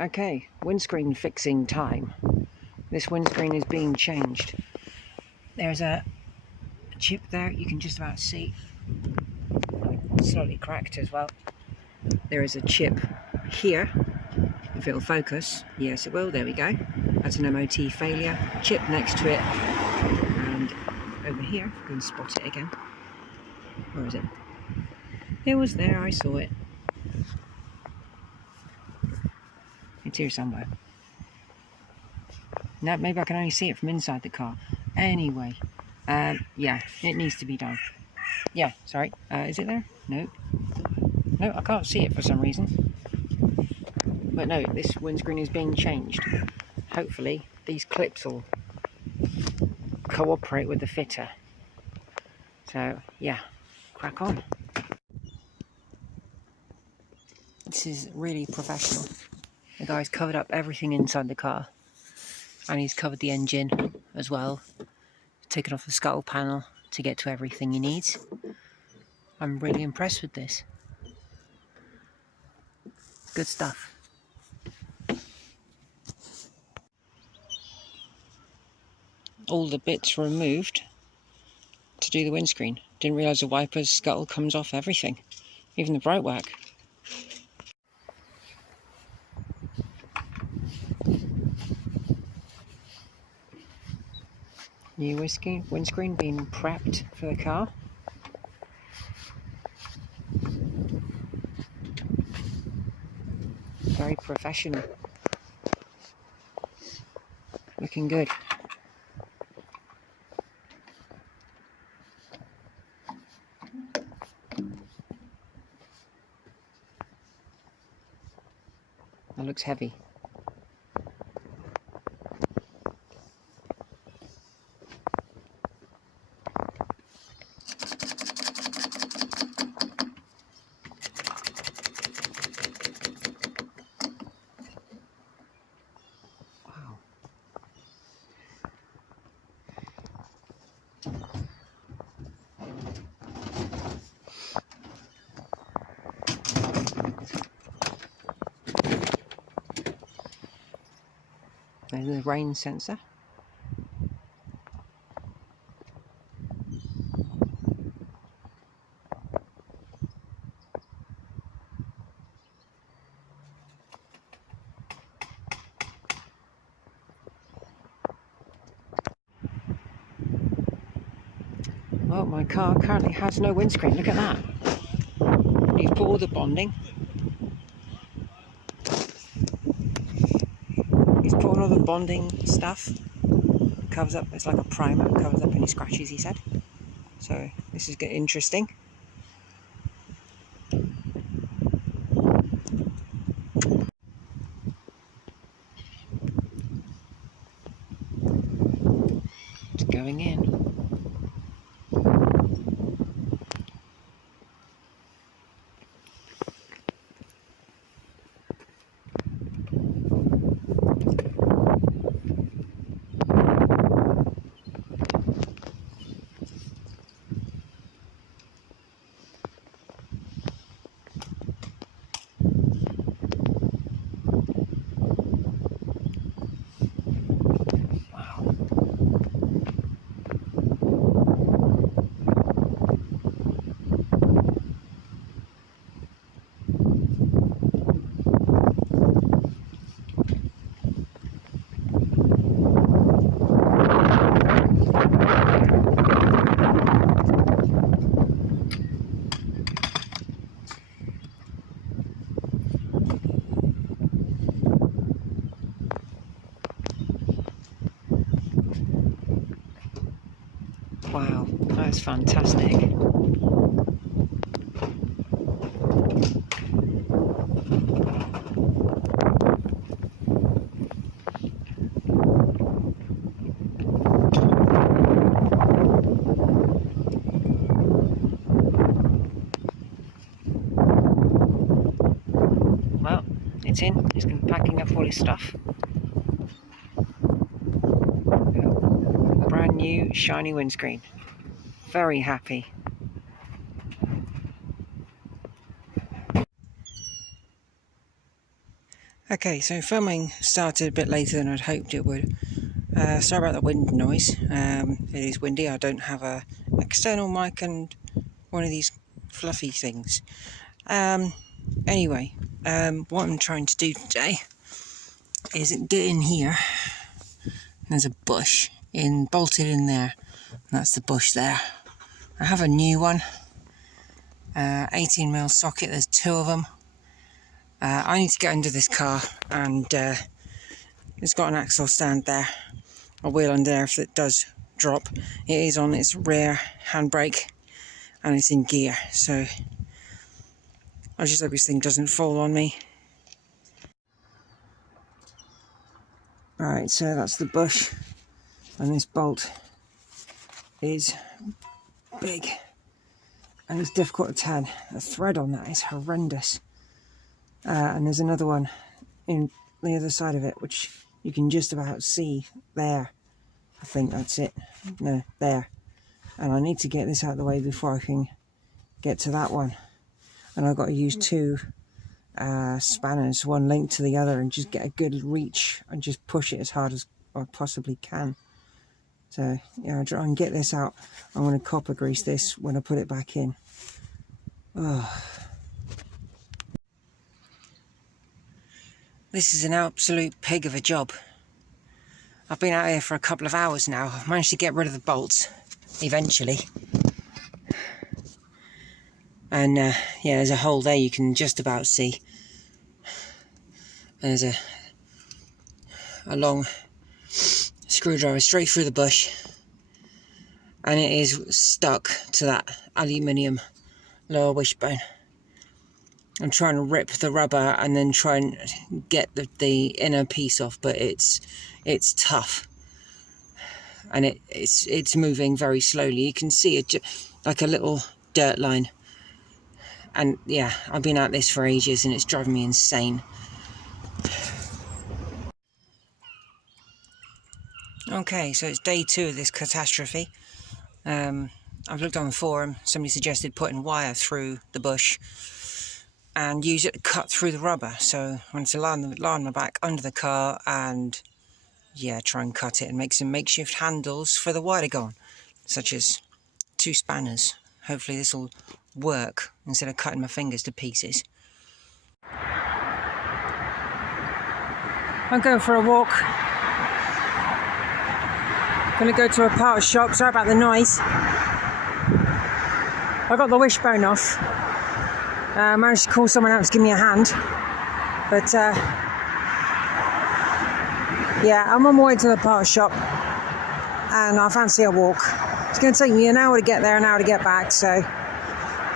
Okay, windscreen fixing time. This windscreen is being changed. There's a chip there, you can just about see. Slightly cracked as well. There is a chip here. If it'll focus, yes it will, there we go. That's an MOT failure. Chip next to it. And over here, if you can spot it again. Where is it? It was there, I saw it. It's here somewhere. No, maybe I can only see it from inside the car. Anyway, yeah, it needs to be done. Yeah, sorry, is it there? No. No, I can't see it for some reason. But no, this windscreen is being changed. Hopefully, these clips will cooperate with the fitter. So, yeah, crack on. This is really professional. The guy's covered up everything inside the car. And he's covered the engine as well. Taken off the scuttle panel to get to everything he needs. I'm really impressed with this. Good stuff. All the bits removed to do the windscreen. Didn't realise the wipers, scuttle comes off everything. Even the bright work. New windscreen being prepped for the car. Very professional. Looking good. That looks heavy. Wow. There's the rain sensor. Well, my car currently has no windscreen. Look at that. He's put all the bonding. He's put all the bonding stuff. Covers up, it's like a primer, covers up any scratches, he said. So this is getting interesting. It's going in. Wow, that's fantastic. Well, it's in. He's been packing up all his stuff. Brand new shiny windscreen. Very happy. Okay, so filming started a bit later than I'd hoped it would. Sorry about the wind noise. It is windy. I don't have a external mic and one of these fluffy things. Anyway, what I'm trying to do today is get in here. There's a bush bolted in there. That's the bush there. I have a new one. 18mm socket. There's two of them. I need to get under this car, and it's got an axle stand there, a wheel under there if it does drop. It is on its rear handbrake and it's in gear, so I just hope this thing doesn't fall on me. Alright, so that's the bush, and this bolt is big and it's difficult to turn. The thread on that is horrendous. And there's another one in the other side of it, which you can just about see there. I think that's it. No, there. And I need to get this out of the way before I can get to that one. And I've got to use two spanners, one linked to the other, and just get a good reach and just push it as hard as I possibly can. So yeah, I'll try and get this out. I'm going to copper grease this when I put it back in. Oh. This is an absolute pig of a job. I've been out here for a couple of hours now. I've managed to get rid of the bolts, eventually. And yeah, there's a hole there you can just about see. And there's a long screwdriver straight through the bush. And it is stuck to that aluminium lower wishbone. I'm trying to rip the rubber and then try and get the inner piece off, but it's tough, and it's moving very slowly. You can see it like a little dirt line, and yeah, I've been at this for ages and it's driving me insane. Okay, so it's day 2 of this catastrophe. I've looked on the forum. Somebody suggested putting wire through the bush and use it to cut through the rubber. So I wanted to lie on my back under the car and yeah, try and cut it and make some makeshift handles for the wire to go on, such as 2 spanners. Hopefully this will work instead of cutting my fingers to pieces. I'm going for a walk. Gonna go to a power shop. Sorry about the noise. I got the wishbone off. Managed to call someone out to give me a hand, but yeah, I'm on my way to the part shop and I fancy a walk. It's going to take me an hour to get there, an hour to get back, so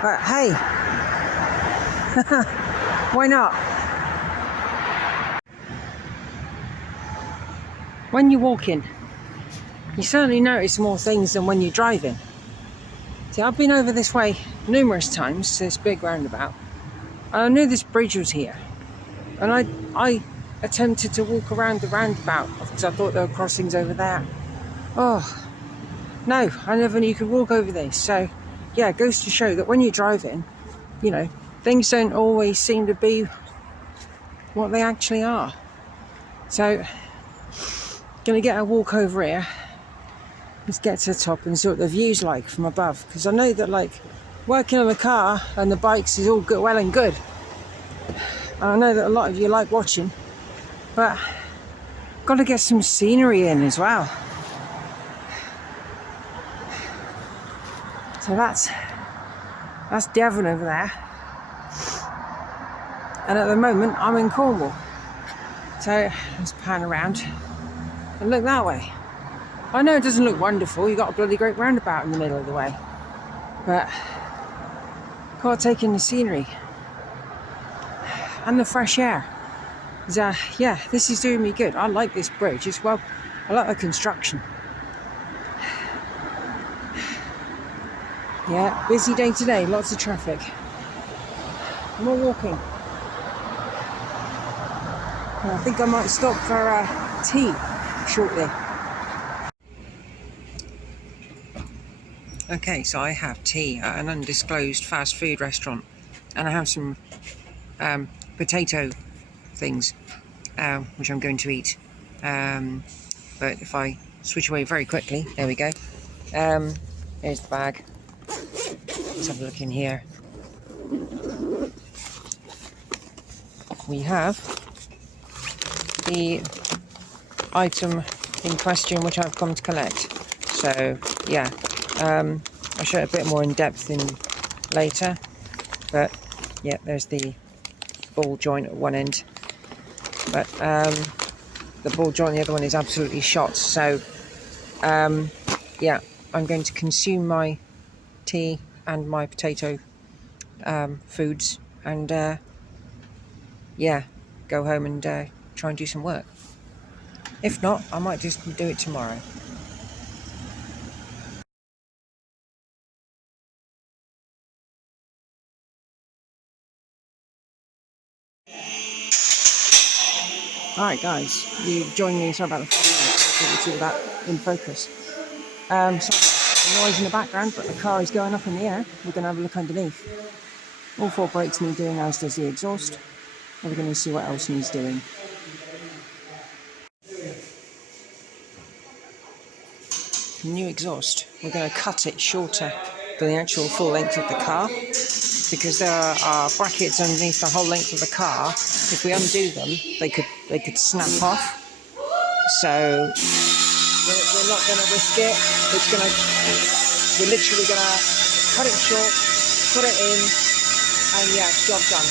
but hey, why not? When you're walking, you certainly notice more things than when you're driving. See, I've been over this way numerous times, this big roundabout, and I knew this bridge was here, and I attempted to walk around the roundabout because I thought there were crossings over there. Oh no, I never knew you could walk over this. So yeah, it goes to show that when you're driving, you know, things don't always seem to be what they actually are. So gonna get a walk over here. Let's get to the top and see what the view's like from above, because I know that like working on the car and the bikes is all good, well and good, and I know that a lot of you like watching, but got to get some scenery in as well. So that's Devon over there, and at the moment I'm in Cornwall. So let's pan around and look that way. I know it doesn't look wonderful, you got a bloody great roundabout in the middle of the way, but got to take in the scenery and the fresh air. Yeah, this is doing me good. I like this bridge as well. I like the construction. Yeah, busy day today, lots of traffic. More walking. And I think I might stop for tea shortly. Okay, so I have tea at an undisclosed fast food restaurant, and I have some potato things. which I'm going to eat. But if I switch away very quickly, there we go. Here's the bag. Let's have a look in here. We have the item in question which I've come to collect. So yeah, I'll show it a bit more in depth in later. But yeah, there's the ball joint at one end. But the ball joint on the other one is absolutely shot. So yeah, I'm going to consume my tea and my potato foods and yeah, go home and try and do some work. If not, I might just do it tomorrow. Alright guys, you joined me, sorry about the it's all that in focus. Sorry about noise in the background, but the car is going up in the air. We're going to have a look underneath. All 4 brakes need doing, as does the exhaust. And we're going to see what else needs doing. New exhaust. We're going to cut it shorter than the actual full length of the car, because there are brackets underneath the whole length of the car. If we undo them, they could snap off. So we're not going to risk it. We're literally going to cut it short, put it in, and yeah, job done.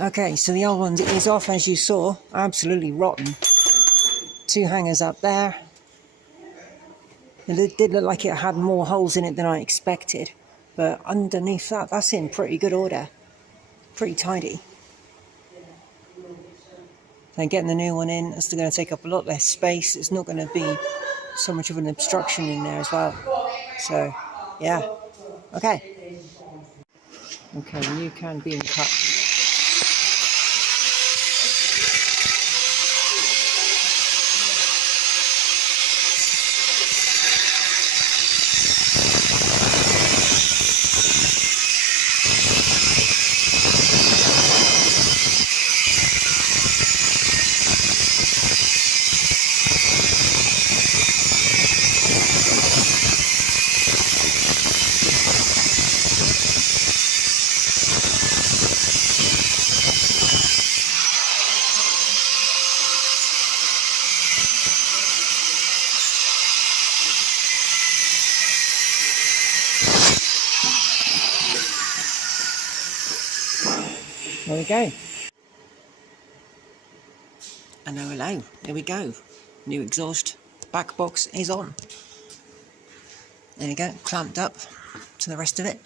Okay, so the old one is off, as you saw, absolutely rotten. 2 hangers up there. It did look like it had more holes in it than I expected, but underneath that, that's in pretty good order. Pretty tidy. And getting the new one in, it's going to take up a lot less space. It's not going to be so much of an obstruction in there as well. So, yeah. Okay. Okay, new can being cut. There we go. And oh hello, there we go. New exhaust back box is on. There we go, clamped up to the rest of it.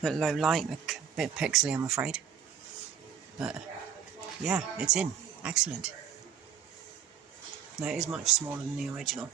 Bit low light, a bit pixely I'm afraid. But yeah, it's in. Excellent. No, it is much smaller than the original.